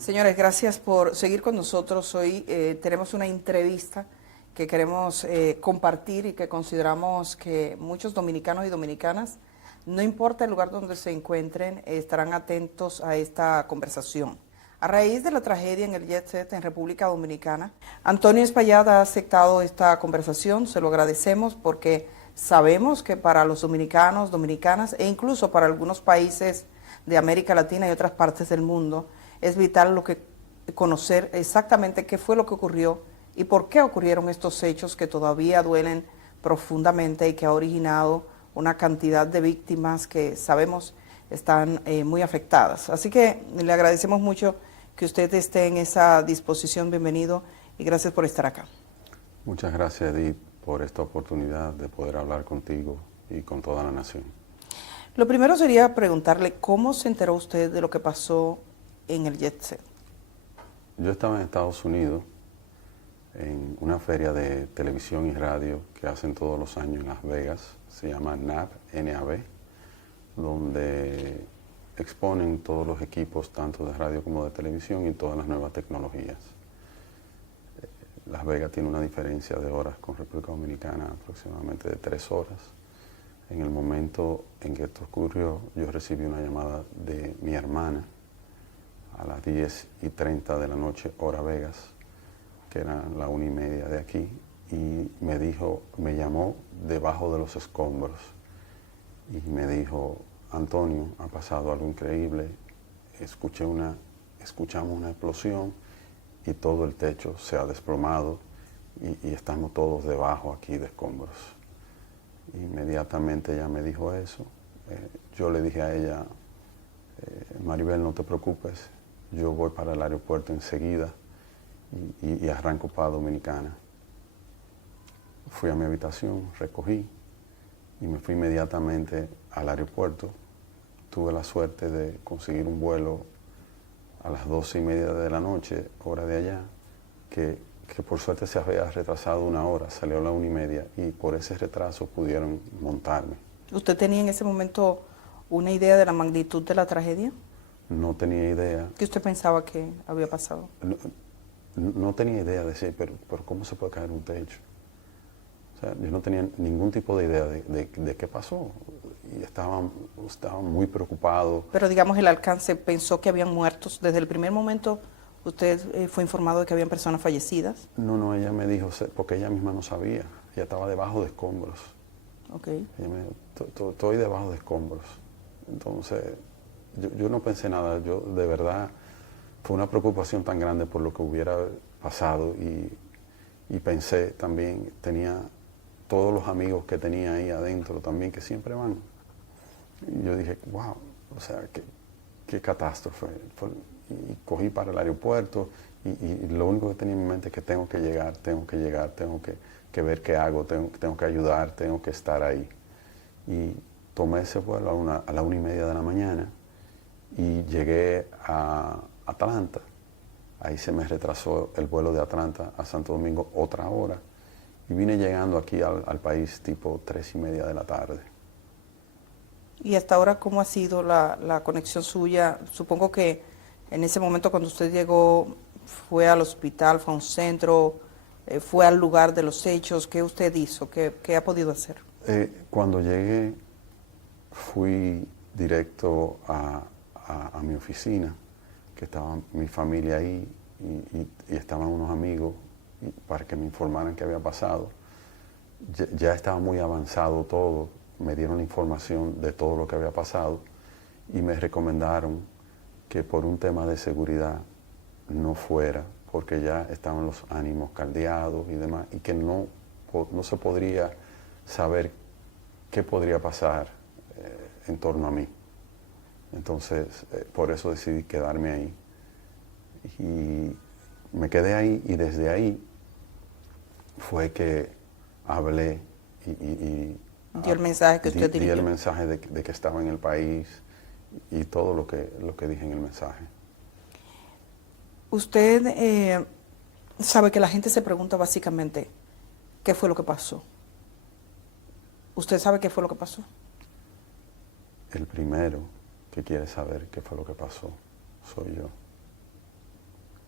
Señores, gracias por seguir con nosotros. Hoy tenemos una entrevista que queremos compartir y que consideramos que muchos dominicanos y dominicanas, no importa el lugar donde se encuentren, estarán atentos a esta conversación. A raíz de la tragedia en el Jet Set en República Dominicana, Antonio Espaillat ha aceptado esta conversación, se lo agradecemos porque sabemos que para los dominicanos, dominicanas e incluso para algunos países de América Latina y otras partes del mundo, es vital conocer exactamente qué fue lo que ocurrió y por qué ocurrieron estos hechos que todavía duelen profundamente y que ha originado una cantidad de víctimas que sabemos están muy afectadas. Así que le agradecemos mucho que usted esté en esa disposición. Bienvenido y gracias por estar acá. Muchas gracias, Edith, por esta oportunidad de poder hablar contigo y con toda la nación. Lo primero sería preguntarle cómo se enteró usted de lo que pasó en el Jet Set. Yo estaba en Estados Unidos en una feria de televisión y radio que hacen todos los años en Las Vegas, se llama NAB, donde exponen todos los equipos, tanto de radio como de televisión, y todas las nuevas tecnologías. Las Vegas tiene una diferencia de horas con República Dominicana, aproximadamente de 3 horas. En el momento en que esto ocurrió, yo recibí una llamada de mi hermana a las 10:30 de la noche, hora Vegas, que era la 1:30 de aquí, y me llamó debajo de los escombros y me dijo: Antonio, ha pasado algo increíble, escuchamos una explosión y todo el techo se ha desplomado y estamos todos debajo aquí de escombros. Inmediatamente ella me dijo eso. Yo le dije a ella: Maribel, no te preocupes, yo voy para el aeropuerto enseguida y arranco para Dominicana. Fui a mi habitación, recogí y me fui inmediatamente al aeropuerto. Tuve la suerte de conseguir un vuelo a las 12:30 de la noche, hora de allá, que por suerte se había retrasado 1 hora, salió a la 1:30 y por ese retraso pudieron montarme. ¿Usted tenía en ese momento una idea de la magnitud de la tragedia? No tenía idea. ¿Qué usted pensaba que había pasado? No tenía idea de decir, pero ¿cómo se puede caer un techo? O sea, yo no tenía ningún tipo de idea de qué pasó y estaba muy preocupado. Pero digamos el alcance, ¿pensó que habían muertos? Desde el primer momento usted fue informado de que habían personas fallecidas. No, ella me dijo, porque ella misma no sabía, ella estaba debajo de escombros. Okay. Ella me dijo, estoy debajo de escombros. Entonces, yo no pensé nada, yo de verdad, fue una preocupación tan grande por lo que hubiera pasado y pensé también, tenía todos los amigos que tenía ahí adentro también, que siempre van. Y yo dije, wow, o sea, qué catástrofe. Y cogí para el aeropuerto y lo único que tenía en mi mente es que tengo que llegar, tengo que ver qué hago, tengo que ayudar, tengo que estar ahí. Y tomé ese vuelo a la 1:30 de la mañana y llegué a Atlanta. Ahí se me retrasó el vuelo de Atlanta a Santo Domingo otra hora. Y vine llegando aquí al país tipo 3:30 de la tarde. ¿Y hasta ahora cómo ha sido la conexión suya? Supongo que en ese momento cuando usted llegó, fue al hospital, fue a un centro, fue al lugar de los hechos. ¿Qué usted hizo? ¿Qué ha podido hacer? Cuando llegué, fui directo a mi oficina, que estaba mi familia ahí y estaban unos amigos para que me informaran qué había pasado. Ya estaba muy avanzado todo, me dieron la información de todo lo que había pasado y me recomendaron que por un tema de seguridad no fuera, porque ya estaban los ánimos caldeados y demás, y que no se podría saber qué podría pasar en torno a mí. Entonces, por eso decidí quedarme ahí. Y me quedé ahí y desde ahí fue que hablé y dio el mensaje que usted dirigió. Di el mensaje de que estaba en el país y todo lo que dije en el mensaje. Usted sabe que la gente se pregunta básicamente qué fue lo que pasó. ¿Usted sabe qué fue lo que pasó? El primero que quiere saber qué fue lo que pasó soy yo.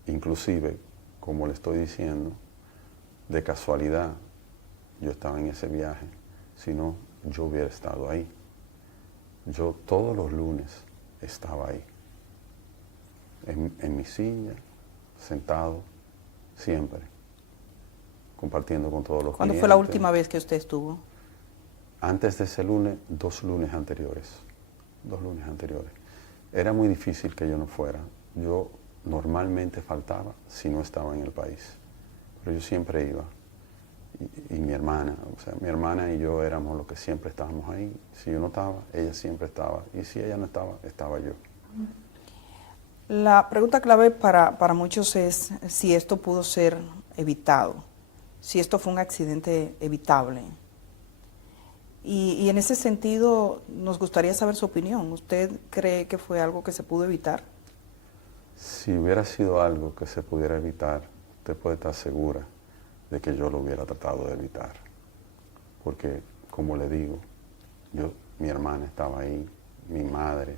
inclusive, como le estoy diciendo, de casualidad yo estaba en ese viaje, si no, yo hubiera estado ahí. Yo todos los lunes estaba ahí, en mi silla, sentado, siempre, compartiendo con todos los ¿Cuándo clientes. fue la última vez que usted estuvo? Antes de ese lunes, 2 lunes anteriores. 2 lunes anteriores. Era muy difícil que yo no fuera. Yo normalmente faltaba si no estaba en el país. Pero yo siempre iba. Y mi hermana, o sea, mi hermana y yo éramos los que siempre estábamos ahí. Si yo no estaba, ella siempre estaba. Y si ella no estaba, estaba yo. La pregunta clave para muchos es si esto pudo ser evitado, si esto fue un accidente evitable. Y en ese sentido nos gustaría saber su opinión. ¿Usted cree que fue algo que se pudo evitar? Si hubiera sido algo que se pudiera evitar, usted puede estar segura de que yo lo hubiera tratado de evitar. Porque, como le digo, mi hermana estaba ahí, mi madre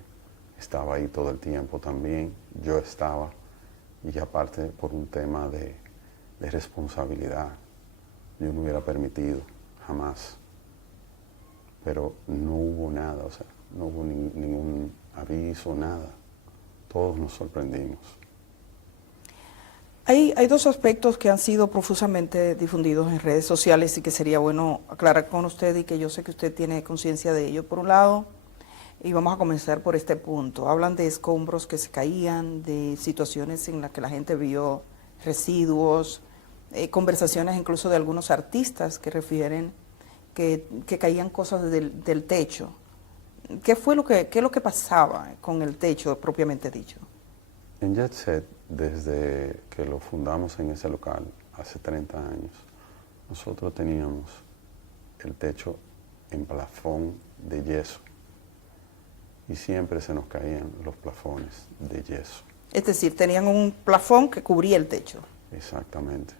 estaba ahí todo el tiempo también, yo estaba, y aparte por un tema de responsabilidad, yo no hubiera permitido, jamás. Pero no hubo nada, o sea, no hubo ningún aviso, nada. Todos nos sorprendimos. Hay dos aspectos que han sido profusamente difundidos en redes sociales y que sería bueno aclarar con usted y que yo sé que usted tiene conciencia de ello. Por un lado, y vamos a comenzar por este punto, hablan de escombros que se caían, de situaciones en las que la gente vio residuos, conversaciones incluso de algunos artistas que refieren que caían cosas del techo. ¿Qué es lo que pasaba con el techo propiamente dicho? En Jet Set, desde que lo fundamos en ese local, hace 30 años, nosotros teníamos el techo en plafón de yeso y siempre se nos caían los plafones de yeso. Es decir, tenían un plafón que cubría el techo. Exactamente.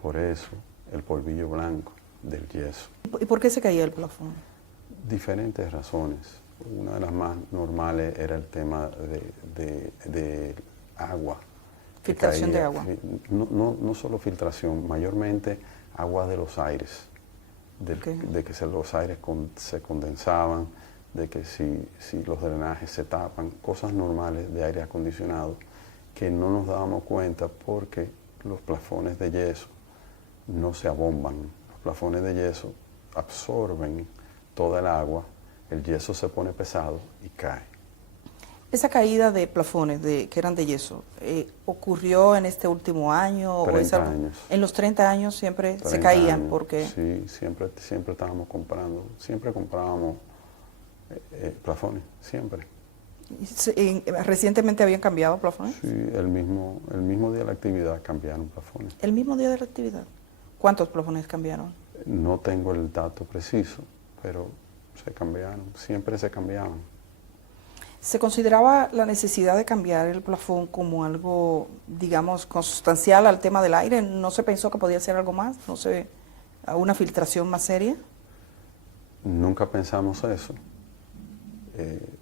Por eso el polvillo blanco del yeso. ¿Y por qué se caía el plafón? Diferentes razones. Una de las más normales era el tema de agua. Filtración de agua. No solo filtración, mayormente agua de los aires. Okay. De que los aires se condensaban, de que si los drenajes se tapan, cosas normales de aire acondicionado que no nos dábamos cuenta porque los plafones de yeso no se abomban. Los plafones de yeso absorben toda el agua, el yeso se pone pesado y cae. Esa caída de plafones que eran de yeso, ¿ocurrió en este último año? 30 años. En los 30 años siempre se 30 caían, años, porque... Sí, siempre estábamos comprando, siempre comprábamos plafones, siempre. ¿Recientemente habían cambiado plafones? Sí, el mismo día de la actividad cambiaron plafones. ¿El mismo día de la actividad? ¿Cuántos plafones cambiaron? No tengo el dato preciso, pero se cambiaron, siempre se cambiaban. ¿Se consideraba la necesidad de cambiar el plafón como algo, digamos, consustancial al tema del aire? ¿No se pensó que podía ser algo más? ¿No se, una filtración más seria? Nunca pensamos eso.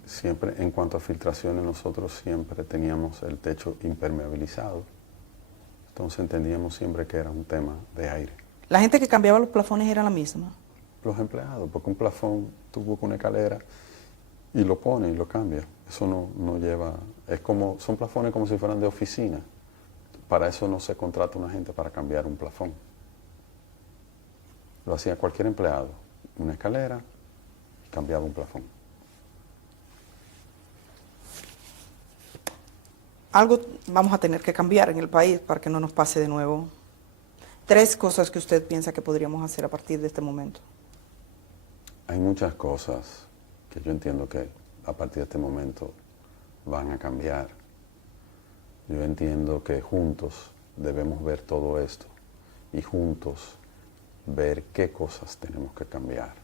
Siempre, en cuanto a filtraciones, nosotros siempre teníamos el techo impermeabilizado. Entonces entendíamos siempre que era un tema de aire. ¿La gente que cambiaba los plafones era la misma? Los empleados, porque un plafón, tú buscas una escalera y lo pone y lo cambia. Eso no lleva, son plafones como si fueran de oficina. Para eso no se contrata una gente para cambiar un plafón. Lo hacía cualquier empleado, una escalera y cambiaba un plafón. Algo vamos a tener que cambiar en el país para que no nos pase de nuevo. 3 cosas que usted piensa que podríamos hacer a partir de este momento. Hay muchas cosas que yo entiendo que a partir de este momento van a cambiar. Yo entiendo que juntos debemos ver todo esto y juntos ver qué cosas tenemos que cambiar.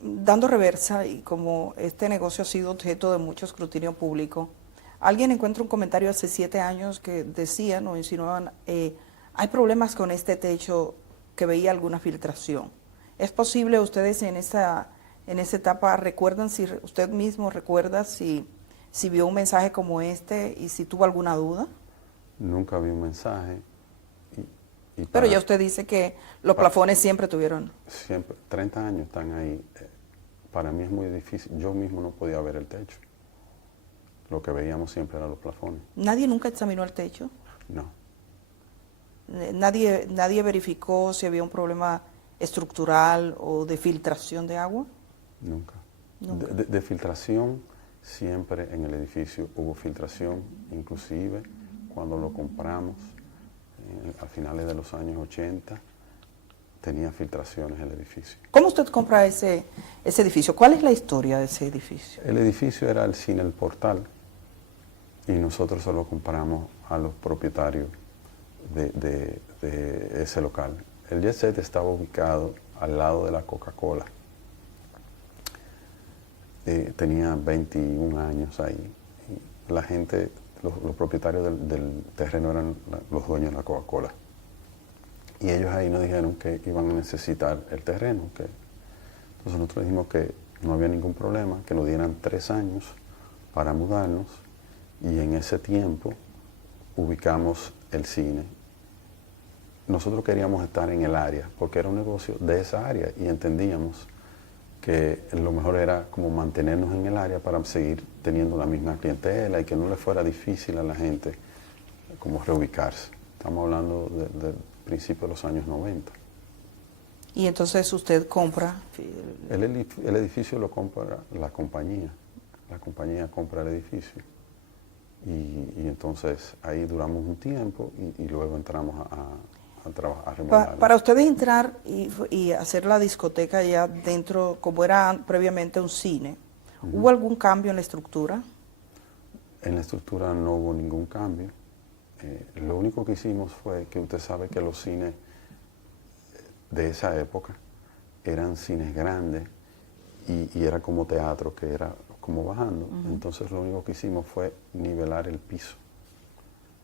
Dando reversa, y como este negocio ha sido objeto de mucho escrutinio público, alguien encuentra un comentario hace 7 años que decían o insinuaban, hay problemas con este techo, que veía alguna filtración. ¿Es posible ustedes en esa etapa recuerdan, si usted mismo recuerda si vio un mensaje como este y si tuvo alguna duda? nunca vi un mensaje. Y Pero ya usted dice que los plafones siempre tuvieron. Siempre, 30 años están ahí. Para mí es muy difícil. Yo mismo no podía ver el techo. Lo que veíamos siempre eran los plafones. ¿Nadie nunca examinó el techo? No, ¿Nadie verificó si había un problema estructural o de filtración de agua? nunca. Nunca. De filtración, siempre en el edificio hubo filtración, inclusive cuando lo compramos a finales de los años 80, tenía filtraciones el edificio. ¿Cómo usted compra ese edificio? ¿Cuál es la historia de ese edificio? El edificio era el cine El Portal y nosotros se lo compramos a los propietarios de ese local. El Jet Set estaba ubicado al lado de la Coca-Cola. Tenía 21 años ahí. Y la gente, los propietarios del terreno eran los dueños de la Coca-Cola. Y ellos ahí nos dijeron que iban a necesitar el terreno. Entonces nosotros dijimos que no había ningún problema, que nos dieran 3 años para mudarnos. Y en ese tiempo ubicamos el cine. Nosotros queríamos estar en el área, porque era un negocio de esa área y entendíamos que lo mejor era como mantenernos en el área para seguir teniendo la misma clientela y que no le fuera difícil a la gente como reubicarse. Estamos hablando del principio de los años 90. Y entonces usted compra. El edificio lo compra la compañía compra el edificio. Y entonces ahí duramos un tiempo y luego entramos a trabajar, a remodelar. Para ustedes entrar y hacer la discoteca ya dentro, como era previamente un cine, ¿hubo algún cambio en la estructura? En la estructura no hubo ningún cambio. Lo único que hicimos fue que usted sabe que los cines de esa época eran cines grandes y era como teatro, que era como bajando. Entonces lo único que hicimos fue nivelar el piso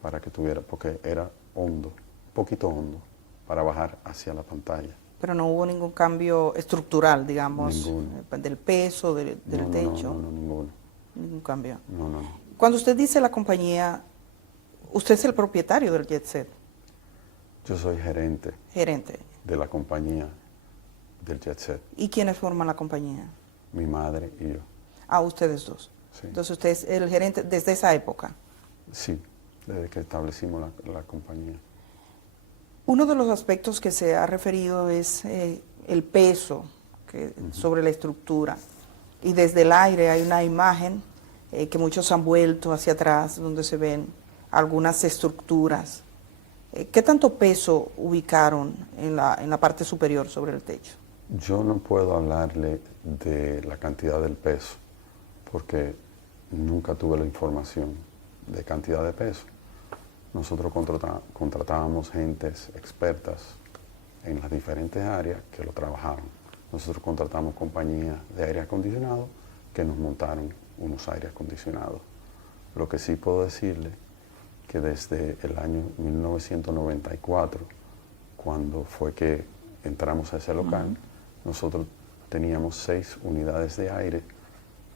para que tuviera, porque era hondo, poquito hondo, para bajar hacia la pantalla. Pero no hubo ningún cambio estructural, digamos, Ninguno. del peso, del techo. No, ninguno. Ningún cambio. No. Cuando usted dice la compañía, usted es el propietario del Jet Set. Yo soy gerente Gerente. de la compañía del Jet Set. ¿Y quiénes forman la compañía? Mi madre y yo. Ah, ustedes dos. Sí. Entonces usted es el gerente desde esa época. Sí, desde que establecimos la compañía. Uno de los aspectos que se ha referido es el peso sobre la estructura. Y desde el aire hay una imagen que muchos han vuelto hacia atrás, donde se ven algunas estructuras. ¿Qué tanto peso ubicaron en la parte superior sobre el techo? Yo no puedo hablarle de la cantidad del peso, porque nunca tuve la información de cantidad de peso. Nosotros contratábamos gentes expertas en las diferentes áreas que lo trabajaban. Nosotros contratamos compañías de aire acondicionado que nos montaron unos aires acondicionados. Lo que sí puedo decirle que desde el año 1994, cuando fue que entramos a ese local, nosotros teníamos 6 unidades de aire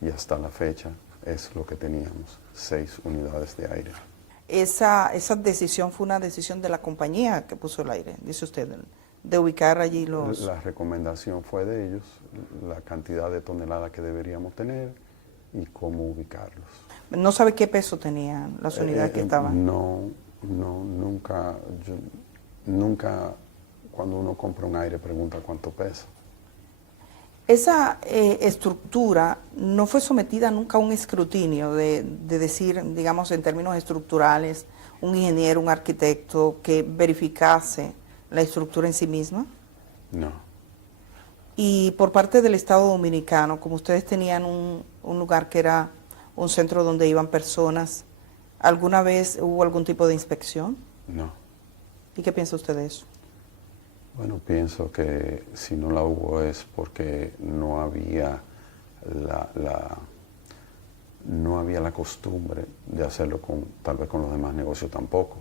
y hasta la fecha es lo que teníamos, 6 unidades de aire. Esa decisión fue una decisión de la compañía que puso el aire, dice usted, de ubicar allí los... La recomendación fue de ellos, la cantidad de toneladas que deberíamos tener y cómo ubicarlos. ¿No sabe qué peso tenían las unidades que estaban? Nunca cuando uno compra un aire pregunta cuánto pesa. Esa estructura no fue sometida nunca a un escrutinio de decir, digamos, en términos estructurales, un ingeniero, un arquitecto que verificase la estructura en sí misma. No. Y por parte del Estado Dominicano, como ustedes tenían un lugar que era un centro donde iban personas, ¿alguna vez hubo algún tipo de inspección? No. ¿Y qué piensa usted de eso? Bueno, pienso que si no la hubo es porque no había la costumbre de hacerlo tal vez con los demás negocios tampoco.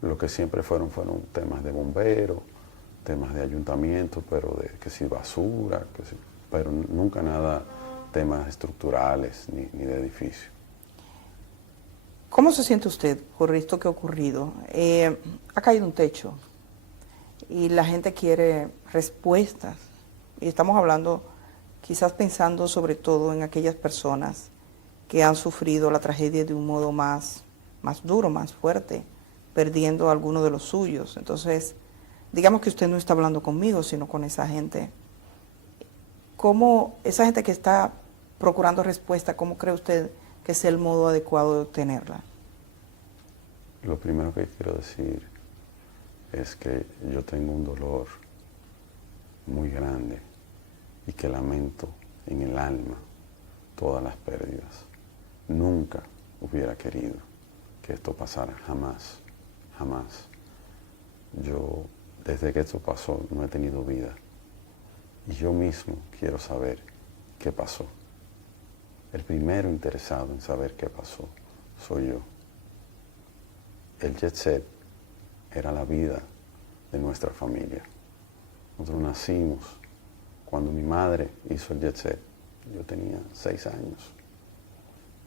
Lo que siempre fueron temas de bomberos, temas de ayuntamiento, pero de que si basura, pero nunca nada temas estructurales ni de edificio. ¿Cómo se siente usted por esto que ha ocurrido? Ha caído un techo y la gente quiere respuestas. Y estamos hablando, quizás pensando sobre todo en aquellas personas que han sufrido la tragedia de un modo más duro, más fuerte, perdiendo a alguno de los suyos. Entonces, digamos que usted no está hablando conmigo, sino con esa gente. ¿Cómo esa gente que está procurando respuesta, cómo cree usted que es el modo adecuado de obtenerla? Lo primero que quiero decir es que yo tengo un dolor muy grande y que lamento en el alma todas las pérdidas. Nunca hubiera querido que esto pasara, jamás, jamás. Yo, desde que esto pasó, no he tenido vida. Y yo mismo quiero saber qué pasó. El primero interesado en saber qué pasó soy yo. El jet set era la vida de nuestra familia. Nosotros nacimos cuando mi madre hizo el jet set. Yo tenía 6 años.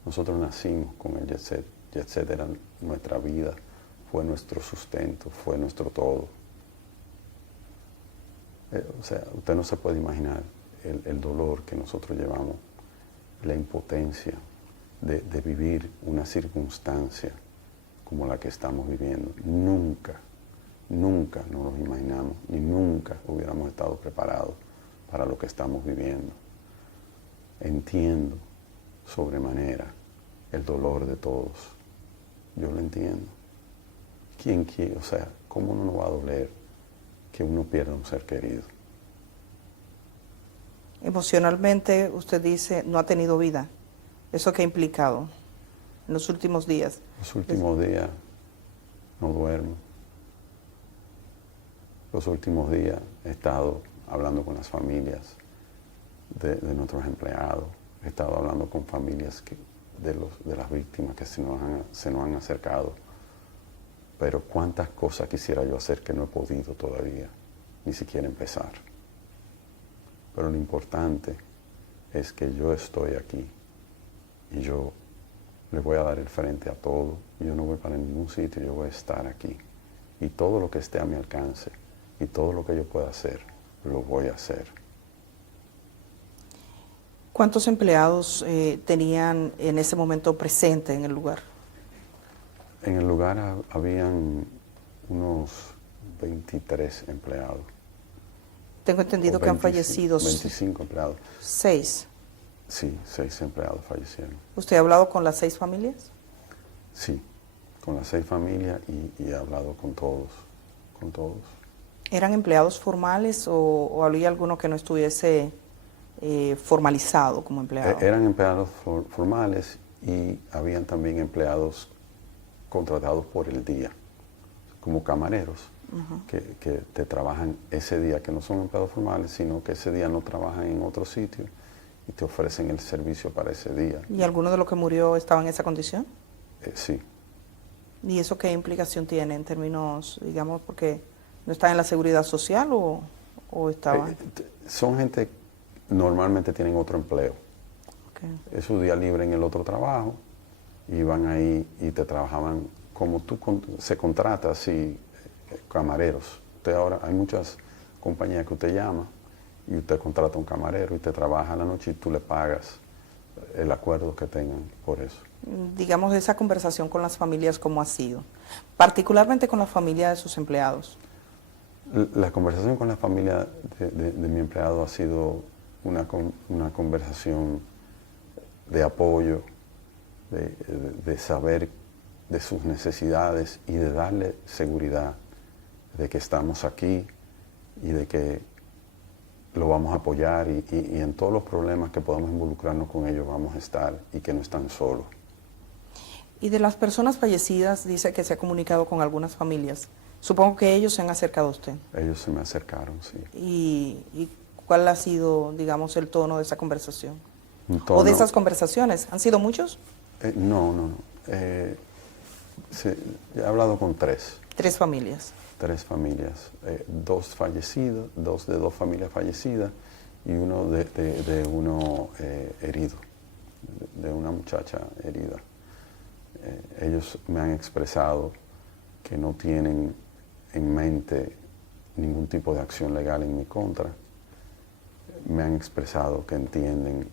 Nosotros nacimos con el jet set. Jet set era nuestra vida, fue nuestro sustento, fue nuestro todo. O sea, usted no se puede imaginar el dolor que nosotros llevamos, la impotencia de vivir una circunstancia como la que estamos viviendo. Nunca nos lo imaginamos y nunca hubiéramos estado preparados para lo que estamos viviendo. Entiendo sobremanera el dolor de todos. Yo lo entiendo. ¿Quién quiere? O sea, ¿cómo no nos va a doler que uno pierda un ser querido? Emocionalmente, usted dice, no ha tenido vida. ¿Eso qué ha implicado en los últimos días? Los últimos días no duermo. Los últimos días he estado hablando con las familias de nuestros empleados. He estado hablando con familias de las víctimas que se nos han acercado. Pero cuántas cosas quisiera yo hacer que no he podido todavía, ni siquiera empezar. Pero lo importante es que yo estoy aquí y yo le voy a dar el frente a todo. Yo no voy para ningún sitio, yo voy a estar aquí. Y todo lo que esté a mi alcance y todo lo que yo pueda hacer, lo voy a hacer. ¿Cuántos empleados tenían en ese momento presente en el lugar? En el lugar habían unos 23 empleados. Tengo entendido que han fallecido 25 empleados. 6. Sí, 6 empleados fallecieron. ¿Usted ha hablado con las 6 familias? Sí, con las 6 familias y he hablado con todos, ¿Eran empleados formales o había alguno que no estuviese formalizado como empleado? Eran empleados formales y habían también empleados contratados por el día, como camareros, que te trabajan ese día, que no son empleados formales, sino que ese día no trabajan en otro sitio y te ofrecen el servicio para ese día. ¿Y alguno de los que murió estaba en esa condición? Sí. ¿Y eso qué implicación tiene en términos, digamos, porque no está en la seguridad social o estaba? Son gente que normalmente tienen otro empleo. Okay. Es su día libre en el otro trabajo y van ahí y te trabajaban como tú se contrata así, camareros. Usted ahora hay muchas compañías que usted llama y usted contrata un camarero y te trabaja a la noche y tú le pagas el acuerdo que tengan por eso. Digamos, esa conversación con las familias, ¿cómo ha sido? Particularmente con la familia de sus empleados. La conversación con la familia de mi empleado ha sido una conversación de apoyo, de saber de sus necesidades y de darle seguridad de que estamos aquí y de que lo vamos a apoyar y en todos los problemas que podamos involucrarnos con ellos vamos a estar y que no están solos. Y de las personas fallecidas, dice que se ha comunicado con algunas familias. Supongo que ellos se han acercado a usted. Ellos se me acercaron, sí. ¿Y cuál ha sido, digamos, el tono de esa conversación? ¿O de esas conversaciones? ¿Han sido muchos? No. He hablado con 3. 3 familias. 3 familias. 2 fallecidos, 2 de 2 familias fallecidas y uno de uno herido, de una muchacha herida. Ellos me han expresado que no tienen en mente ningún tipo de acción legal en mi contra. Me han expresado que entienden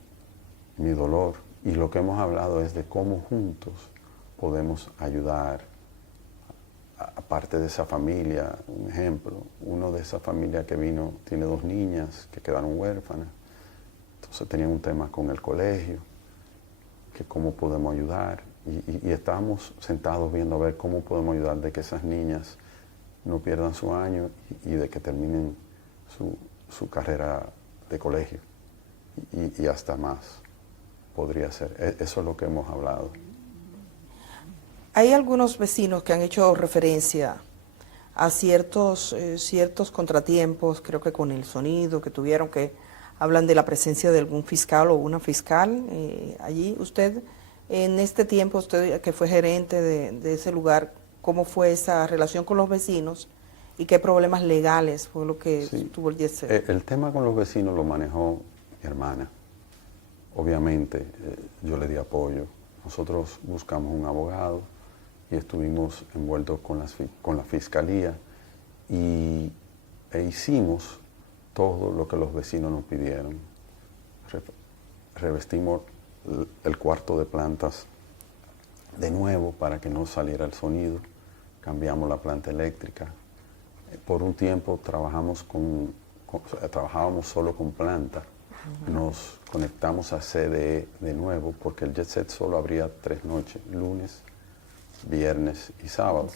mi dolor y lo que hemos hablado es de cómo juntos podemos ayudar a parte de esa familia. Un ejemplo, uno de esa familia que vino tiene 2 niñas que quedaron huérfanas, entonces tenían un tema con el colegio, que cómo podemos ayudar y estábamos sentados viendo a ver cómo podemos ayudar de que esas niñas no pierdan su año y de que terminen su carrera de colegio y hasta más podría ser. Eso es lo que hemos hablado. Hay algunos vecinos que han hecho referencia a ciertos contratiempos, creo que con el sonido que tuvieron, que hablan de la presencia de algún fiscal o una fiscal allí. Usted, en este tiempo, usted que fue gerente de ese lugar, ¿cómo fue esa relación con los vecinos y qué problemas legales fue lo que tuvo el Jet Set? El tema con los vecinos lo manejó mi hermana. Obviamente, yo le di apoyo. Nosotros buscamos un abogado y estuvimos envueltos con la fiscalía e hicimos todo lo que los vecinos nos pidieron. Revestimos el cuarto de plantas de nuevo para que no saliera el sonido. Cambiamos la planta eléctrica. Por un tiempo trabajábamos solo con planta. Nos conectamos a CDE de nuevo porque el Jet Set solo abría 3 noches, lunes, viernes y sábado.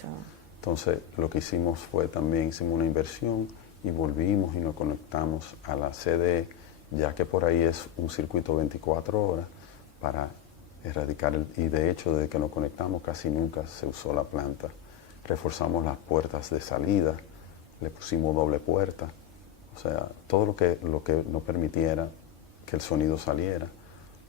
Entonces lo que hicimos fue también hicimos una inversión y volvimos y nos conectamos a la CDE, ya que por ahí es un circuito 24 horas para erradicar y de hecho desde que nos conectamos casi nunca se usó la planta. Reforzamos las puertas de salida, le pusimos doble puerta, o sea, todo lo que nos permitiera que el sonido saliera.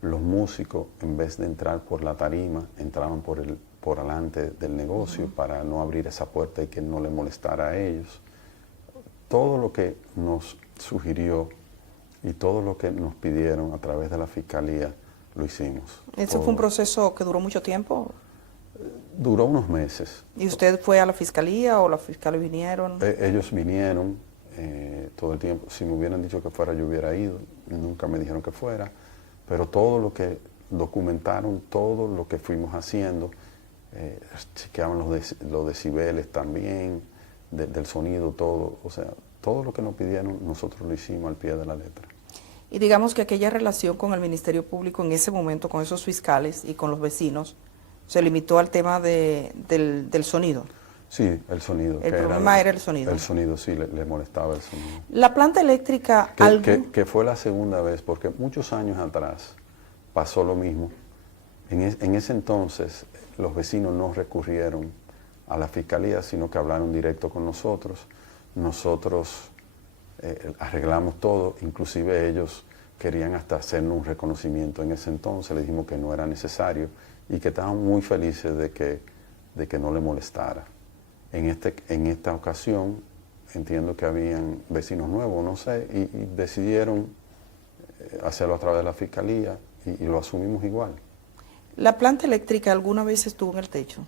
Los músicos, en vez de entrar por la tarima, entraban por delante del negocio para no abrir esa puerta y que no le molestara a ellos. Todo lo que nos sugirió y todo lo que nos pidieron a través de la fiscalía, lo hicimos. ¿Eso fue un proceso que duró mucho tiempo? Duró unos meses. ¿Y usted fue a la fiscalía o los fiscales vinieron? Ellos vinieron todo el tiempo. Si me hubieran dicho que fuera, yo hubiera ido. Nunca me dijeron que fuera. Pero todo lo que documentaron, todo lo que fuimos haciendo, chequeaban los decibeles también, del sonido, todo. O sea, todo lo que nos pidieron, nosotros lo hicimos al pie de la letra. Y digamos que aquella relación con el Ministerio Público en ese momento, con esos fiscales y con los vecinos, se limitó al tema del sonido. Sí, el sonido. El problema era el sonido. El sonido, sí, le molestaba el sonido. La planta eléctrica... Que fue la segunda vez, porque muchos años atrás pasó lo mismo. En ese entonces los vecinos no recurrieron a la fiscalía, sino que hablaron directo con nosotros. Nosotros arreglamos todo, inclusive ellos querían hasta hacernos un reconocimiento en ese entonces, le dijimos que no era necesario y que estaban muy felices de que no le molestara. En esta ocasión entiendo que habían vecinos nuevos, no sé, y decidieron hacerlo a través de la fiscalía y lo asumimos igual. ¿La planta eléctrica alguna vez estuvo en el techo?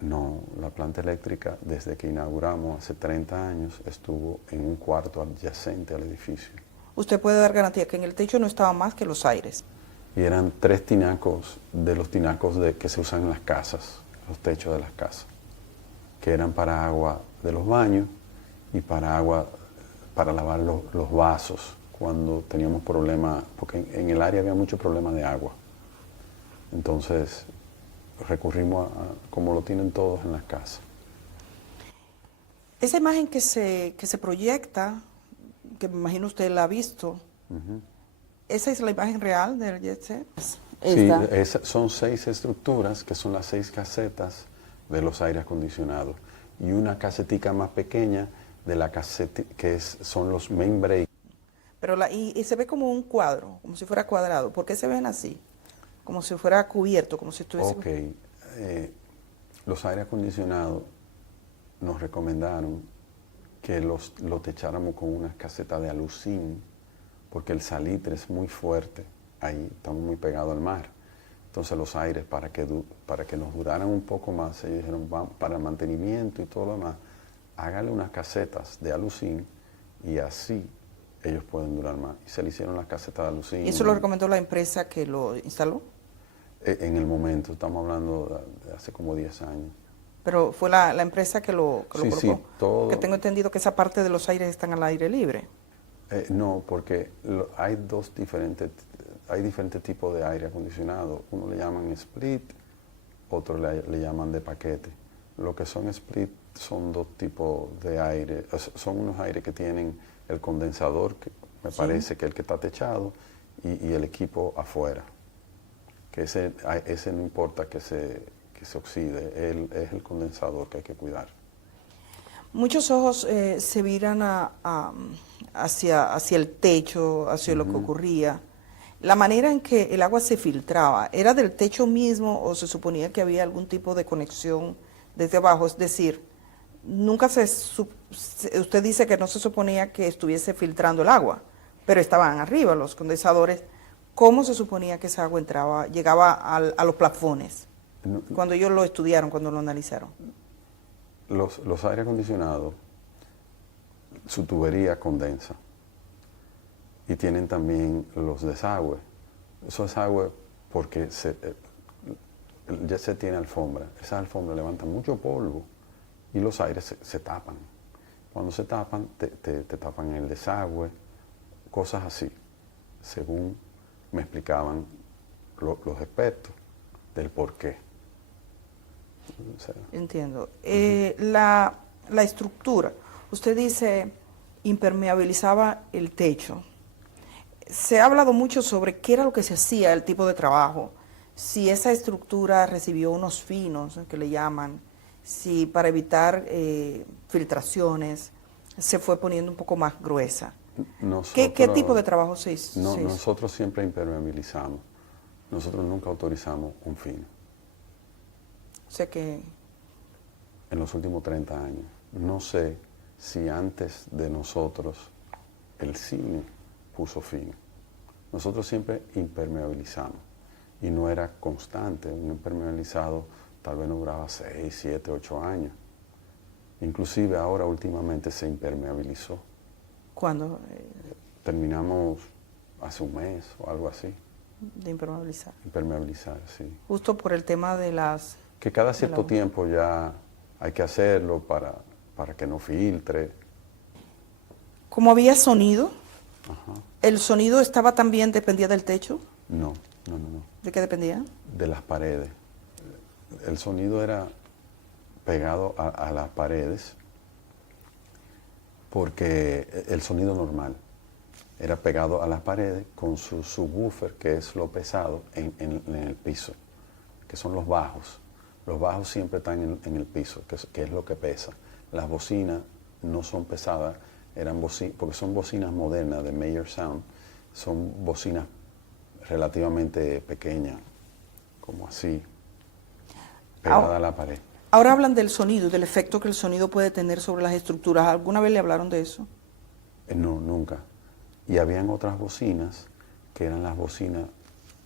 No, la planta eléctrica desde que inauguramos hace 30 años estuvo en un cuarto adyacente al edificio. ¿Usted puede dar garantía que en el techo no estaba más que los aires? Y eran 3 tinacos de los tinacos que se usan en las casas, los techos de las casas, que eran para agua de los baños y para agua para lavar los vasos cuando teníamos problemas, porque en el área había mucho problema de agua. Entonces recurrimos a como lo tienen todos en las casas. Esa imagen que se proyecta, que me imagino usted la ha visto, ¿esa es la imagen real del Jet Set? Sí, son 6 estructuras que son las 6 casetas de los aires acondicionados y una casetica más pequeña de la caseta que son los main break. Pero y se ve como un cuadro, como si fuera cuadrado. ¿Por qué se ven así? Como si fuera cubierto, como si estuviese... Ok, los aires acondicionados nos recomendaron que lo techáramos con una caseta de aluzinc porque el salitre es muy fuerte, ahí estamos muy pegados al mar. Entonces los aires, para que nos duraran un poco más, ellos dijeron, para el mantenimiento y todo lo demás, hágale unas casetas de alucín y así ellos pueden durar más. Y se le hicieron las casetas de alucín. ¿Y eso lo recomendó la empresa que lo instaló? En el momento, estamos hablando de hace como 10 años. Pero fue la empresa que lo Sí, colocó. sí, todo. Que tengo entendido que esa parte de los aires están al aire libre. No, porque hay diferentes tipos de aire acondicionado. Uno le llaman split, otro le llaman de paquete. Lo que son split son dos tipos de aire. Son unos aires que tienen el condensador, que me parece que el que está techado, y el equipo afuera. Que ese no importa que se oxide, es el condensador que hay que cuidar. Muchos ojos se viran hacia el techo, hacia lo que ocurría. La manera en que el agua se filtraba, ¿era del techo mismo o se suponía que había algún tipo de conexión desde abajo? Es decir, usted dice que no se suponía que estuviese filtrando el agua, pero estaban arriba los condensadores. ¿Cómo se suponía que esa agua llegaba a los plafones? Cuando ellos lo estudiaron, cuando lo analizaron. Los aire acondicionados, su tubería condensa y tienen también los desagües. Esos desagües, porque ya se tiene alfombra, esas alfombras levantan mucho polvo y los aires se tapan. Cuando se tapan, te tapan el desagüe, cosas así, según me explicaban los expertos del por qué. O sea, entiendo. La estructura, usted dice impermeabilizaba el techo. Se ha hablado mucho sobre qué era lo que se hacía, el tipo de trabajo, si esa estructura recibió unos finos, que le llaman, si para evitar filtraciones se fue poniendo un poco más gruesa. ¿Qué tipo de trabajo se hizo? Nosotros siempre impermeabilizamos. Nosotros nunca autorizamos un fino. O sea que... En los últimos 30 años. No sé si antes de nosotros el cine puso fino. Nosotros siempre impermeabilizamos y no era constante. Un impermeabilizado tal vez no duraba 6, 7, 8 años. Inclusive ahora últimamente se impermeabilizó. ¿Cuándo? Terminamos hace un mes o algo así. De impermeabilizar. Impermeabilizar, sí. Justo por el tema de las... Que cada cierto tiempo ya hay que hacerlo para que no filtre. ¿Cómo había sonido? Ajá. ¿El sonido estaba también, dependía del techo? No. ¿De qué dependía? De las paredes. El sonido era pegado a las paredes porque el sonido normal era pegado a las paredes con su subwoofer, que es lo pesado, en el piso, que son los bajos. Los bajos siempre están en el piso, que es lo que pesa. Las bocinas no son pesadas, porque son bocinas modernas de Mayer Sound, son bocinas relativamente pequeñas, como así, pegadas a la pared. Ahora hablan del sonido, del efecto que el sonido puede tener sobre las estructuras. ¿Alguna vez le hablaron de eso? No, nunca. Y habían otras bocinas, que eran las bocinas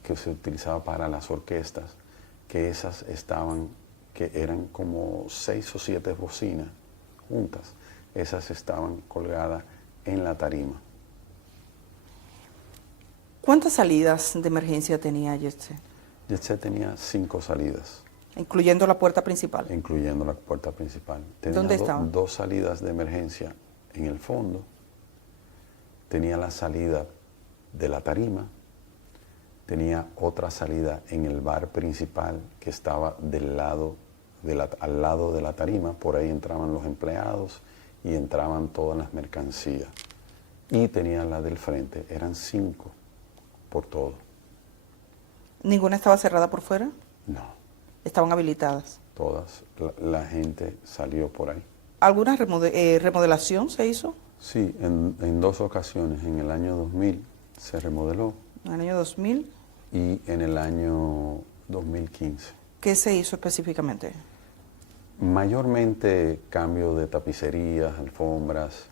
que se utilizaban para las orquestas, que esas que eran como 6 o 7 bocinas juntas. Esas estaban colgadas en la tarima. ¿Cuántas salidas de emergencia tenía Jet-Set? Jet-Set tenía 5 salidas. Incluyendo la puerta principal. Incluyendo la puerta principal. Tenía ¿Dónde estaban? 2 salidas de emergencia en el fondo. Tenía la salida de la tarima. Tenía otra salida en el bar principal que estaba al lado de la tarima. Por ahí entraban los empleados y entraban todas las mercancías. Y tenía la del frente. Eran 5 por todo. ¿Ninguna estaba cerrada por fuera? No. ¿Estaban habilitadas? Todas. La gente salió por ahí. ¿Alguna remodelación se hizo? Sí, en 2 ocasiones. En el año 2000 se remodeló. ¿En el año 2000? Y en el año 2015. ¿Qué se hizo específicamente? Mayormente cambio de tapicerías, alfombras,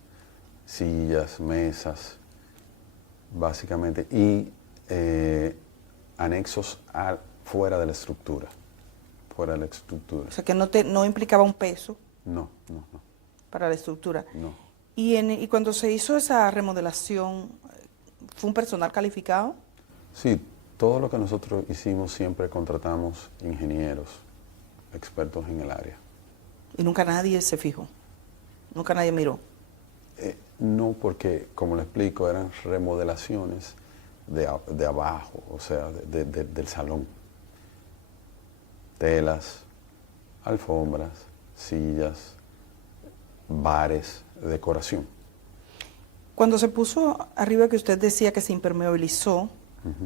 sillas, mesas, básicamente. Y anexos fuera de la estructura, fuera de la estructura. O sea, que no implicaba un peso No. para la estructura. No. Y cuando se hizo esa remodelación, ¿fue un personal calificado? Sí, todo lo que nosotros hicimos siempre contratamos ingenieros, expertos en el área. Y nunca nadie se fijó, nunca nadie miró. No, porque, como le explico, eran remodelaciones de abajo, o sea, del salón. Telas, alfombras, sillas, bares, decoración. Cuando se puso arriba que usted decía que se impermeabilizó,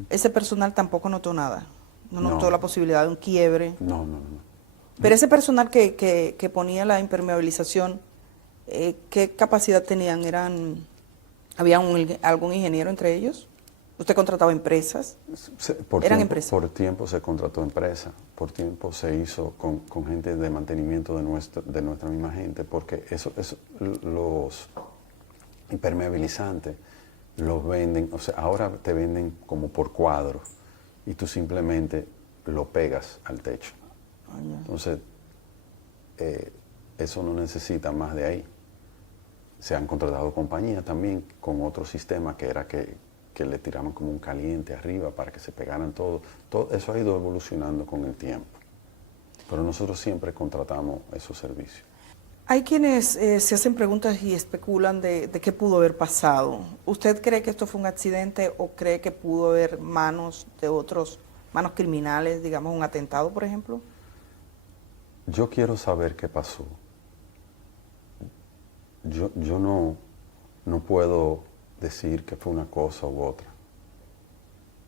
ese personal tampoco notó nada, no notó la posibilidad de un quiebre. No. Pero ese personal que ponía la impermeabilización, ¿qué capacidad tenían? ¿Había algún ingeniero entre ellos? ¿Usted contrataba empresas? Empresas. Por tiempo se contrató empresa, por tiempo se hizo con gente de mantenimiento de nuestra misma gente, porque los impermeabilizantes los venden, o sea, ahora te venden como por cuadro y tú simplemente lo pegas al techo. Entonces, eso no necesita más de ahí. Se han contratado compañías también con otro sistema que era que le tiraban como un caliente arriba para que se pegaran todo. Todo eso ha ido evolucionando con el tiempo. Pero nosotros siempre contratamos esos servicios. Hay quienes se hacen preguntas y especulan de qué pudo haber pasado. ¿Usted cree que esto fue un accidente o cree que pudo haber manos criminales, digamos un atentado, por ejemplo? Yo quiero saber qué pasó. Yo no puedo decir que fue una cosa u otra.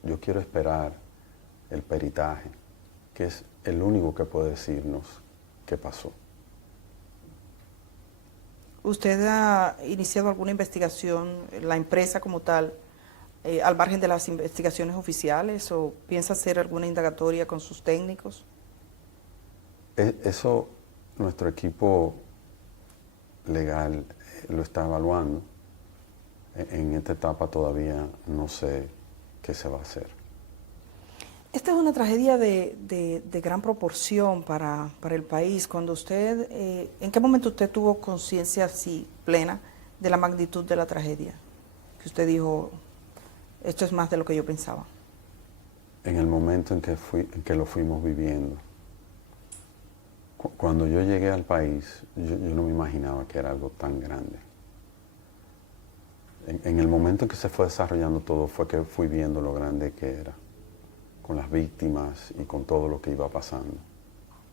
Yo quiero esperar el peritaje, que es el único que puede decirnos qué pasó. ¿Usted ha iniciado alguna investigación, la empresa como tal, al margen de las investigaciones oficiales, o piensa hacer alguna indagatoria con sus técnicos? Eso nuestro equipo legal lo está evaluando. En esta etapa todavía no sé qué se va a hacer. Esta es una tragedia de gran proporción para el país. Cuando usted, ¿en qué momento usted tuvo conciencia así plena de la magnitud de la tragedia? Que usted dijo, esto es más de lo que yo pensaba. En el momento en que lo fuimos viviendo. Cuando yo llegué al país, yo no me imaginaba que era algo tan grande. En el momento en que se fue desarrollando todo fue que fui viendo lo grande que era, con las víctimas y con todo lo que iba pasando.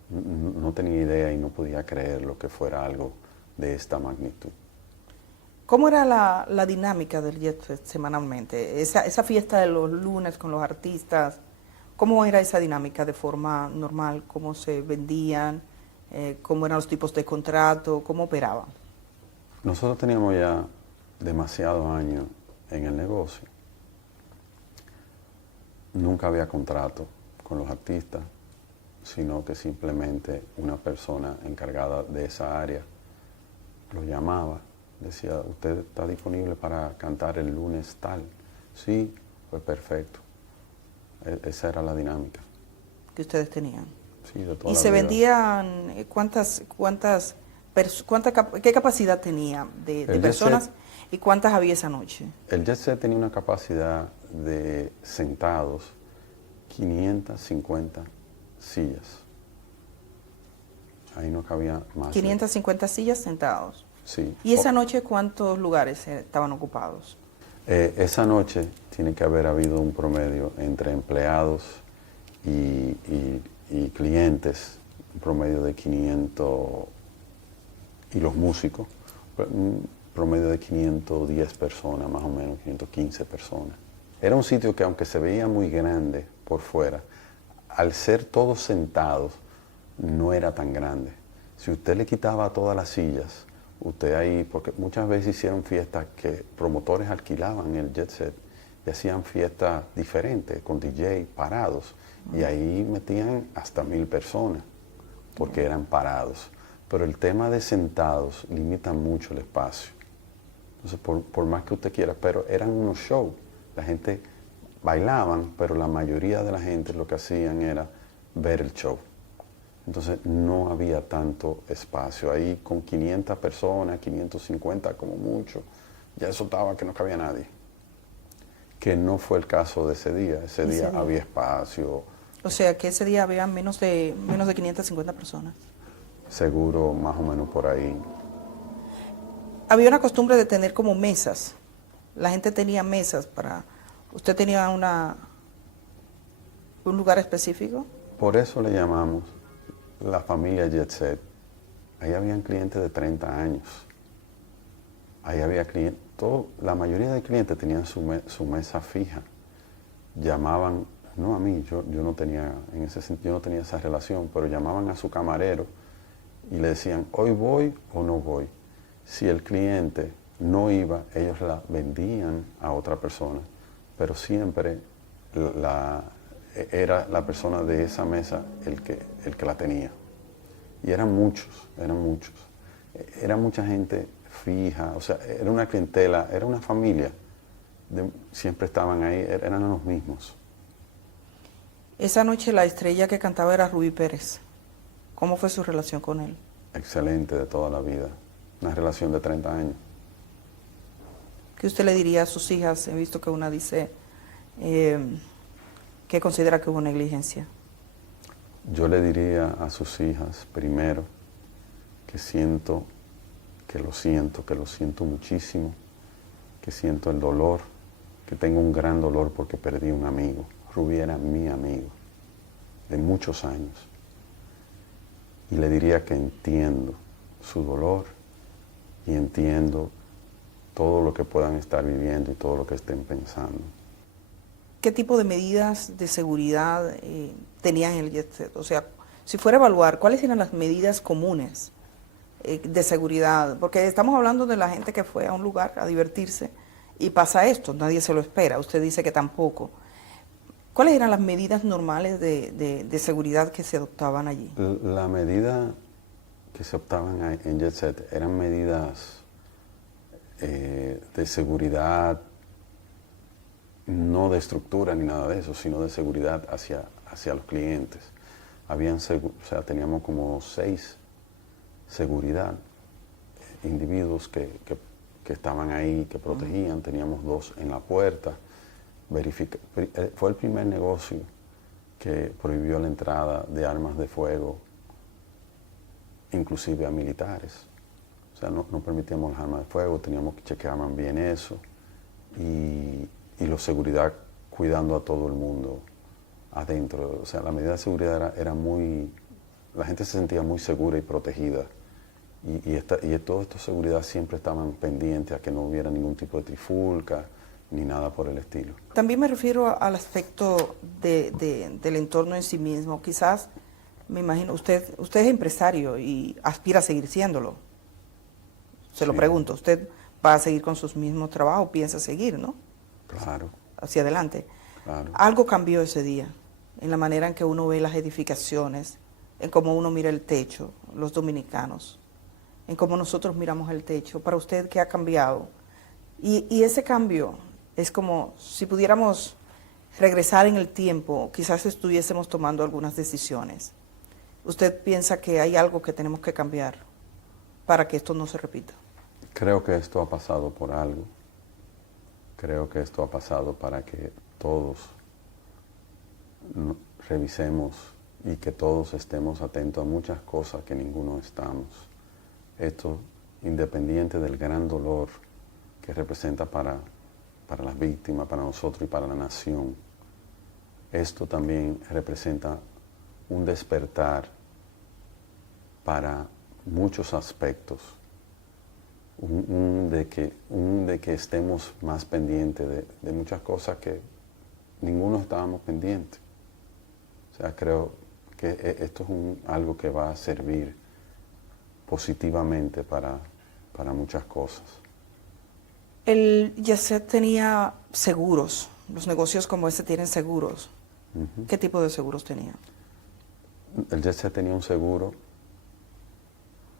No tenía idea y no podía creer lo que fuera algo de esta magnitud. ¿Cómo era la dinámica del Jet Fest semanalmente? Esa fiesta de los lunes con los artistas, ¿cómo era esa dinámica de forma normal? ¿Cómo se vendían? ¿Cómo eran los tipos de contrato? ¿Cómo operaban? Nosotros teníamos ya demasiados años en el negocio. Nunca había contrato con los artistas, sino que simplemente una persona encargada de esa área lo llamaba, decía, ¿usted está disponible para cantar el lunes tal? Sí, pues perfecto. Esa era la dinámica. Que ustedes tenían. Sí, de toda ¿Y la se vida. vendían qué capacidad tenía de personas y cuántas había esa noche? El Jet Set tenía una capacidad de sentados 550 sillas. Ahí no cabía más. 550 sillas sentados. Sí. ¿Y esa noche cuántos lugares estaban ocupados? Esa noche tiene que haber habido un promedio entre empleados y clientes, un promedio de 500, y los músicos, un promedio de 510 personas, más o menos, 515 personas. Era un sitio que, aunque se veía muy grande por fuera, al ser todos sentados, no era tan grande. Si usted le quitaba todas las sillas, usted ahí, porque muchas veces hicieron fiestas que promotores alquilaban el Jet Set y hacían fiestas diferentes, con DJ parados, y ahí metían hasta 1000 personas, porque eran parados. Pero el tema de sentados limita mucho el espacio. Entonces, por más que usted quiera, pero eran unos shows. La gente bailaban, pero la mayoría de la gente lo que hacían era ver el show. Entonces no había tanto espacio. Ahí con 500 personas, 550 como mucho, ya eso estaba que no cabía nadie. Que no fue el caso de ese día. Ese día había espacio. O sea, que ese día había menos de 550 personas. Seguro, más o menos por ahí. Había una costumbre de tener como mesas. La gente tenía mesas para... ¿Usted tenía un lugar específico? Por eso le llamamos la familia Jet Set. Ahí habían clientes de 30 años. Ahí había clientes, la mayoría de clientes tenían su mesa fija. Llamaban, no a mí, yo no tenía, en ese sentido, yo no tenía esa relación, pero llamaban a su camarero y le decían, hoy voy o no voy. Si el cliente no iba, ellos la vendían a otra persona, pero siempre era la persona de esa mesa el que la tenía. Y eran muchos. Era mucha gente fija, o sea, era una clientela, era una familia. Siempre estaban ahí, eran los mismos. Esa noche la estrella que cantaba era Rubí Pérez. ¿Cómo fue su relación con él? Excelente, de toda la vida. Una relación de 30 años. ¿Qué usted le diría a sus hijas? He visto que una dice que considera que hubo negligencia. Yo le diría a sus hijas, primero, que lo siento muchísimo, que siento el dolor, que tengo un gran dolor porque perdí un amigo. Rubí era mi amigo, de muchos años. Y le diría que entiendo su dolor y entiendo todo lo que puedan estar viviendo y todo lo que estén pensando. ¿Qué tipo de medidas de seguridad tenían en el Jet Set? O sea, si fuera a evaluar, ¿cuáles eran las medidas comunes de seguridad? Porque estamos hablando de la gente que fue a un lugar a divertirse y pasa esto, nadie se lo espera, usted dice que tampoco. ¿Cuáles eran las medidas normales de seguridad que se adoptaban allí? La medida que se optaban en Jet Set eran medidas de seguridad, no de estructura ni nada de eso, sino de seguridad hacia los clientes. Teníamos como 6 seguridad, individuos que estaban ahí, que protegían, teníamos 2 en la puerta. Fue el primer negocio que prohibió la entrada de armas de fuego, inclusive a militares. O sea, no permitíamos las armas de fuego, teníamos que chequear bien eso y la seguridad cuidando a todo el mundo adentro. O sea, la medida de seguridad era muy... La gente se sentía muy segura y protegida. Y toda esta seguridad siempre estaban pendientes a que no hubiera ningún tipo de trifulca ni nada por el estilo. También me refiero al aspecto del entorno en sí mismo. Quizás, me imagino, usted es empresario y aspira a seguir siéndolo. Se lo pregunto, ¿usted va a seguir con sus mismos trabajos? ¿Piensa seguir, no? Claro. Hacia adelante. Claro. Algo cambió ese día, en la manera en que uno ve las edificaciones, en cómo uno mira el techo, los dominicanos, en cómo nosotros miramos el techo. Para usted, ¿qué ha cambiado? Y ese cambio es como si pudiéramos regresar en el tiempo, quizás estuviésemos tomando algunas decisiones. ¿Usted piensa que hay algo que tenemos que cambiar para que esto no se repita? Creo que esto ha pasado por algo. Creo que esto ha pasado para que todos revisemos y que todos estemos atentos a muchas cosas que ninguno estamos. Esto, independiente del gran dolor que representa para las víctimas, para nosotros y para la nación, esto también representa un despertar para muchos aspectos, de que estemos más pendientes de muchas cosas que ninguno estábamos pendientes. O sea, creo que esto es algo que va a servir positivamente para muchas cosas. El Jet Set tenía seguros, los negocios como este tienen seguros. Uh-huh. ¿Qué tipo de seguros tenía? El Jet Set tenía un seguro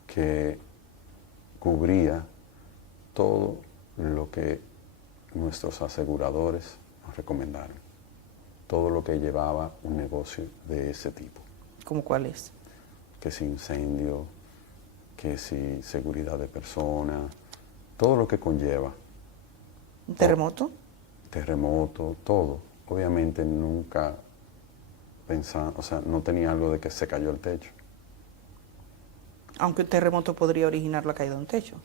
que cubría todo lo que nuestros aseguradores nos recomendaron. todo lo que llevaba un negocio de ese tipo. ¿Cómo cuál es? Que si incendio, que si seguridad de personas, todo lo que conlleva. ¿Un terremoto? Terremoto, todo. Obviamente nunca pensaba, o sea, no tenía algo de que se cayó el techo. Aunque un terremoto podría originar la caída de un techo.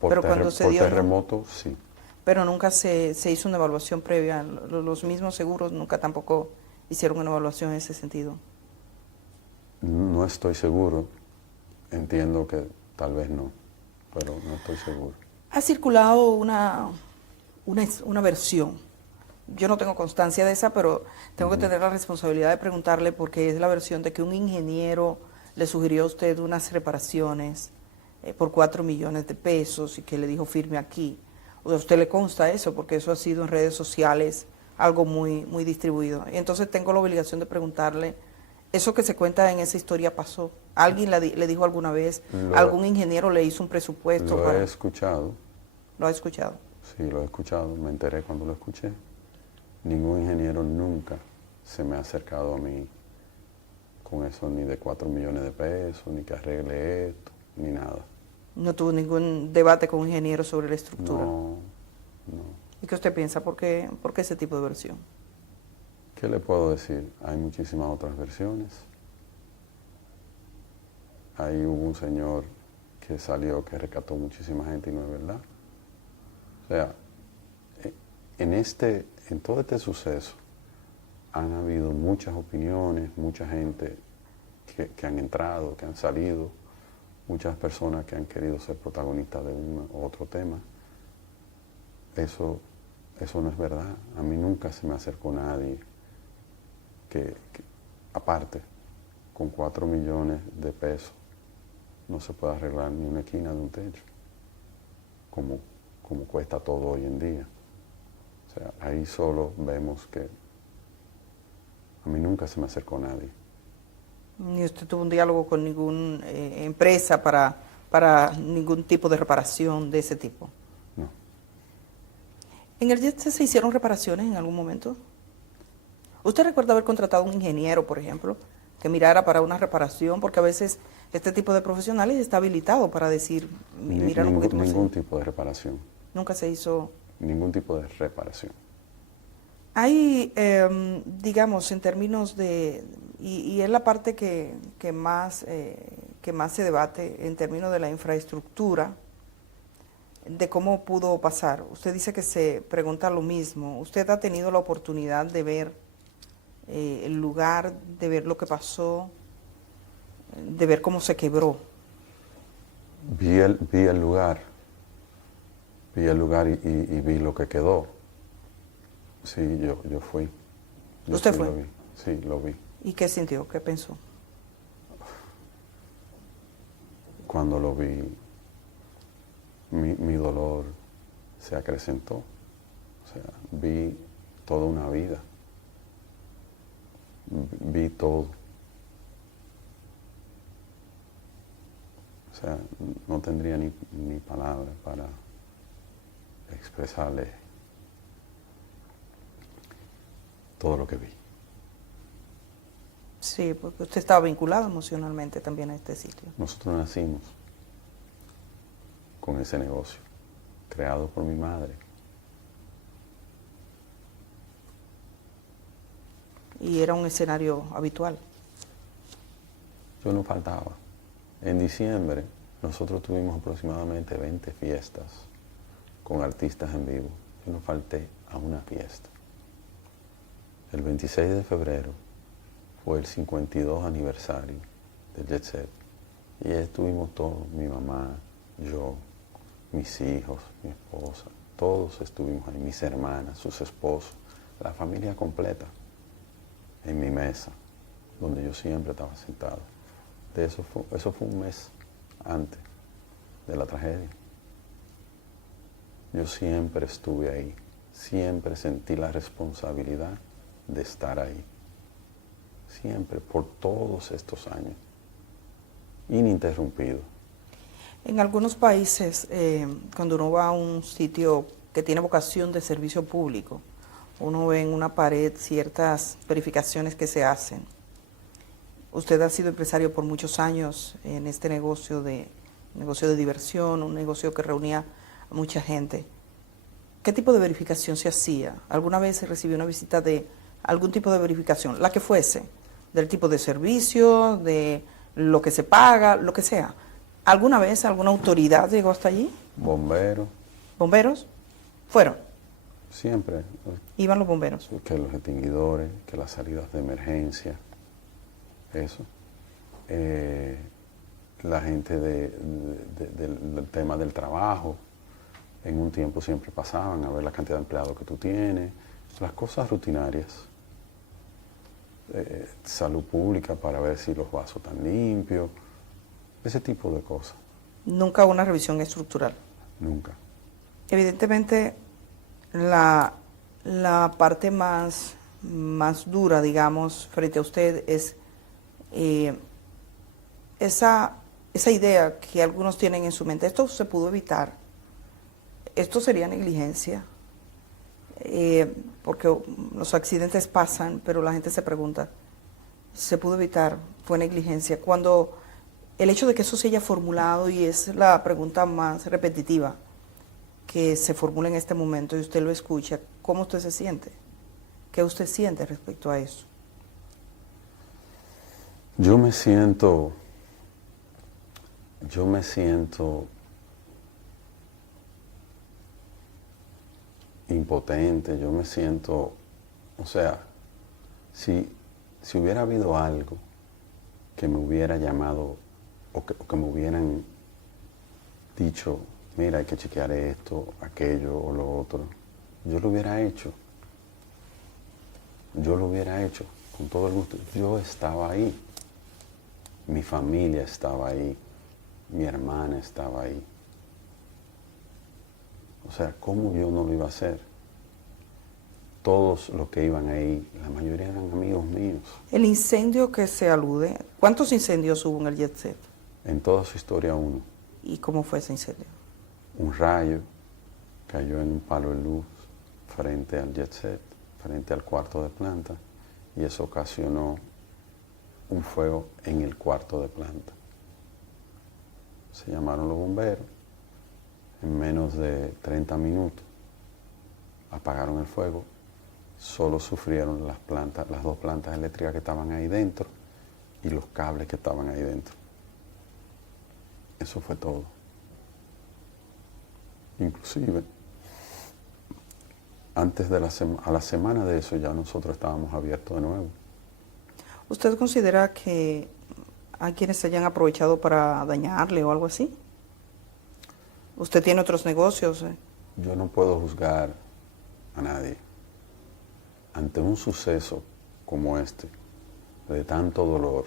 Por, Pero cuando se por dio, terremoto, sí. pero nunca se hizo una evaluación previa. Los mismos seguros nunca tampoco hicieron una evaluación en ese sentido. No estoy seguro. Entiendo que tal vez no, pero no estoy seguro. Ha circulado una versión. Yo no tengo constancia de esa, pero tengo que tener la responsabilidad de preguntarle porque es la versión de que un ingeniero le sugirió a usted unas reparaciones por 4 millones de pesos y que le dijo firme aquí. O sea, ¿a usted le consta eso? Porque eso ha sido en redes sociales algo muy, muy distribuido. Y entonces tengo la obligación de preguntarle, ¿eso que se cuenta en esa historia pasó? ¿Alguien le dijo alguna vez? ¿Algún ingeniero le hizo un presupuesto? Lo he escuchado. ¿Lo ha escuchado? Sí, lo he escuchado. Me enteré cuando lo escuché. Ningún ingeniero nunca se me ha acercado a mí con eso, ni de 4 millones de pesos, ni que arregle esto, ni nada. ¿No tuvo ningún debate con un ingeniero sobre la estructura? No, no. ¿Y qué usted piensa? ¿Por qué ese tipo de versión? ¿Qué le puedo decir? Hay muchísimas otras versiones. Ahí hubo un señor que salió, que rescató muchísima gente y no es verdad. O sea, en todo este suceso han habido muchas opiniones, mucha gente que han entrado, que han salido, muchas personas que han querido ser protagonistas de un u otro tema. Eso no es verdad. A mí nunca se me acercó nadie que aparte, con 4 millones de pesos no se puede arreglar ni una esquina de un techo, como cuesta todo hoy en día. O sea, ahí solo vemos que a mí nunca se me acercó nadie. ¿Ni usted tuvo un diálogo con ninguna empresa para ningún tipo de reparación de ese tipo? No. ¿En el JET se hicieron reparaciones en algún momento? ¿Usted recuerda haber contratado a un ingeniero, por ejemplo, que mirara para una reparación? Porque a veces este tipo de profesionales está habilitado para decir, mirar un poquito más. Ningún tipo de reparación. Nunca se hizo. Ningún tipo de reparación. Hay, digamos, en términos de, y es la parte que más se debate en términos de la infraestructura, de cómo pudo pasar. Usted dice que se pregunta lo mismo. ¿Usted ha tenido la oportunidad de ver el lugar, de ver lo que pasó, de ver cómo se quebró? Vi el lugar y vi lo que quedó. Sí, yo fui. ¿Usted sí fue? Lo vi. Sí, lo vi. ¿Y qué sintió? ¿Qué pensó? Cuando lo vi, mi dolor se acrecentó. O sea, vi toda una vida. Vi todo. O sea, no tendría ni palabras para expresarle todo lo que vi. Sí, porque usted estaba vinculado emocionalmente también a este sitio. Nosotros nacimos con ese negocio, creado por mi madre. Y era un escenario habitual. Yo no faltaba. En diciembre nosotros tuvimos aproximadamente 20 fiestas con artistas en vivo. Yo no falté a una fiesta. El 26 de febrero fue el 52 aniversario del Jet Set. Y ahí estuvimos todos, mi mamá, yo, mis hijos, mi esposa, todos estuvimos ahí, mis hermanas, sus esposos, la familia completa, en mi mesa, donde yo siempre estaba sentado. Eso fue un mes antes de la tragedia. Yo siempre estuve ahí, siempre sentí la responsabilidad de estar ahí. Siempre, por todos estos años, ininterrumpido. En algunos países, cuando uno va a un sitio que tiene vocación de servicio público, uno ve en una pared ciertas verificaciones que se hacen. Usted ha sido empresario por muchos años en este negocio de diversión, un negocio que reunía a mucha gente. ¿Qué tipo de verificación se hacía? ¿Alguna vez se recibió una visita de algún tipo de verificación? La que fuese, del tipo de servicio, de lo que se paga, lo que sea. ¿Alguna vez alguna autoridad llegó hasta allí? Bomberos, ¿Bomberos? ¿Fueron? siempre, ¿Iban los bomberos? que los extinguidores, que las salidas de emergencia, eso. La gente del tema del trabajo, en un tiempo siempre pasaban a ver la cantidad de empleados que tú tienes, las cosas rutinarias. Salud pública para ver si los vasos están limpios, ese tipo de cosas. Nunca una revisión estructural. Nunca. Evidentemente, la parte más dura, digamos, frente a usted es esa idea que algunos tienen en su mente. Esto se pudo evitar. Esto sería negligencia. Porque los accidentes pasan, pero la gente se pregunta, ¿se pudo evitar? ¿Fue negligencia? Cuando el hecho de que eso se haya formulado, y es la pregunta más repetitiva que se formula en este momento y usted lo escucha, ¿cómo usted se siente? ¿Qué usted siente respecto a eso? Yo me siento impotente, yo me siento, o sea, si hubiera habido algo que me hubiera llamado o que me hubieran dicho, mira, hay que chequear esto, aquello o lo otro, yo lo hubiera hecho. Yo lo hubiera hecho con todo el gusto. Yo estaba ahí, mi familia estaba ahí, mi hermana estaba ahí. O sea, ¿cómo yo no lo iba a hacer? Todos los que iban ahí, la mayoría eran amigos míos. El incendio que se alude, ¿cuántos incendios hubo en el Jet Set? En toda su historia uno. ¿Y cómo fue ese incendio? Un rayo cayó en un palo de luz frente al Jet Set, frente al cuarto de planta, y eso ocasionó un fuego en el cuarto de planta. Se llamaron los bomberos, en menos de 30 minutos apagaron el fuego, solo sufrieron las dos plantas eléctricas que estaban ahí dentro y los cables que estaban ahí dentro. Eso fue todo. Inclusive, antes de a la semana de eso ya nosotros estábamos abiertos de nuevo. ¿Usted considera que hay quienes se hayan aprovechado para dañarle o algo así? ¿Usted tiene otros negocios? Yo no puedo juzgar a nadie. Ante un suceso como este, de tanto dolor,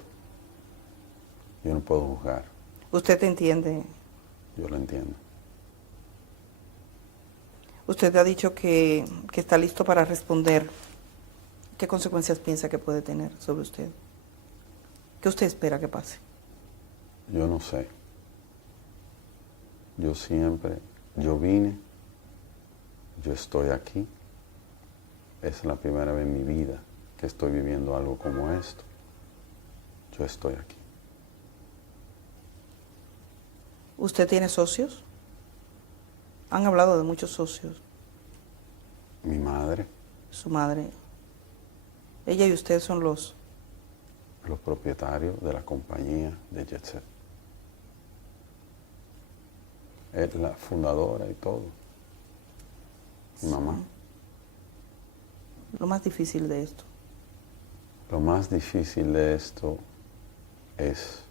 yo no puedo juzgar. ¿Usted entiende? Yo lo entiendo. Usted ha dicho que está listo para responder. ¿Qué consecuencias piensa que puede tener sobre usted? ¿Qué usted espera que pase? Yo no sé. Yo vine, yo estoy aquí. Es la primera vez en mi vida que estoy viviendo algo como esto. Yo estoy aquí. ¿Usted tiene socios? Han hablado de muchos socios. Mi madre. Su madre. Ella y usted son los Propietarios de la compañía de Jet Set. Es la fundadora y todo. Mi mamá. Lo más difícil de esto. Lo más difícil de esto es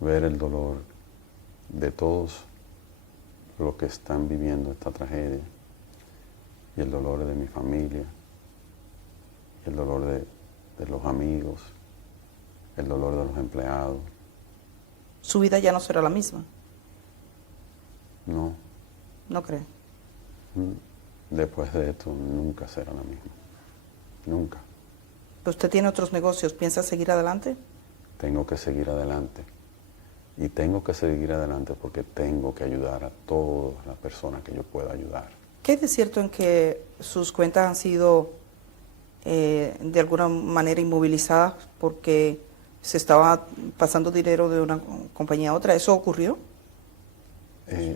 ver el dolor de todos los que están viviendo esta tragedia, y el dolor de mi familia, y el dolor de los amigos, el dolor de los empleados. ¿Su vida ya no será la misma? No. ¿No cree? Después de esto nunca será la misma. Nunca. ¿Usted tiene otros negocios? ¿Piensa seguir adelante? Tengo que seguir adelante. Y tengo que seguir adelante porque tengo que ayudar a todas las personas que yo pueda ayudar. ¿Qué es de cierto en que sus cuentas han sido de alguna manera inmovilizadas porque se estaba pasando dinero de una compañía a otra? ¿Eso ocurrió?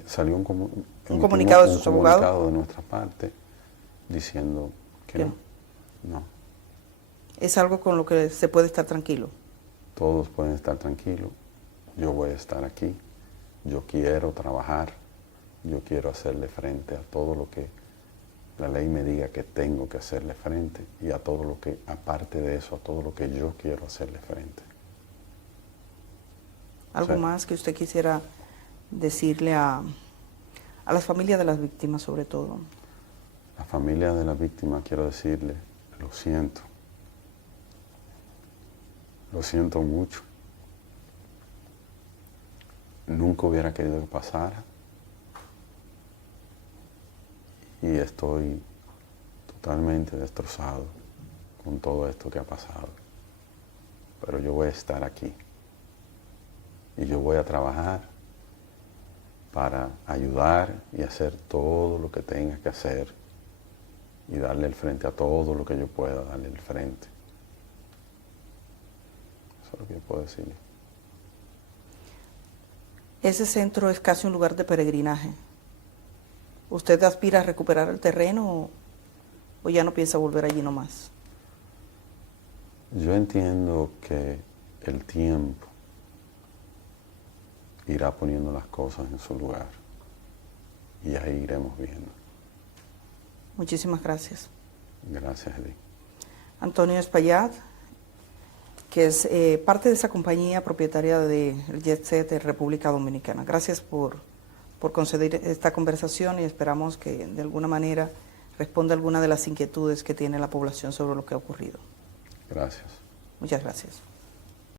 Salió ¿Un comunicado de sus abogados? Un comunicado de nuestra parte diciendo que ¿Qué? no. No. ¿Es algo con lo que se puede estar tranquilo? Todos pueden estar tranquilos. Yo voy a estar aquí. Yo quiero trabajar. Yo quiero hacerle frente a todo lo que la ley me diga que tengo que hacerle frente y a todo lo que, aparte de eso, a todo lo que yo quiero hacerle frente. ¿Algo Sí. más que usted quisiera decirle a las familias de las víctimas sobre todo? La familia de la víctima, quiero decirle, lo siento. Lo siento mucho. Nunca hubiera querido que pasara. Y estoy totalmente destrozado con todo esto que ha pasado. Pero yo voy a estar aquí. Y yo voy a trabajar para ayudar y hacer todo lo que tenga que hacer y darle el frente a todo lo que yo pueda darle el frente. Eso es lo que yo puedo decirle. Ese centro es casi un lugar de peregrinaje. ¿Usted aspira a recuperar el terreno o ya no piensa volver allí nomás? Yo entiendo que el tiempo irá poniendo las cosas en su lugar y ahí iremos viendo. Muchísimas gracias. Gracias, Edith. Antonio Espaillat, que es parte de esa compañía propietaria del Jet Set de República Dominicana. Gracias por conceder esta conversación y esperamos que de alguna manera responda a alguna de las inquietudes que tiene la población sobre lo que ha ocurrido. Gracias. Muchas gracias.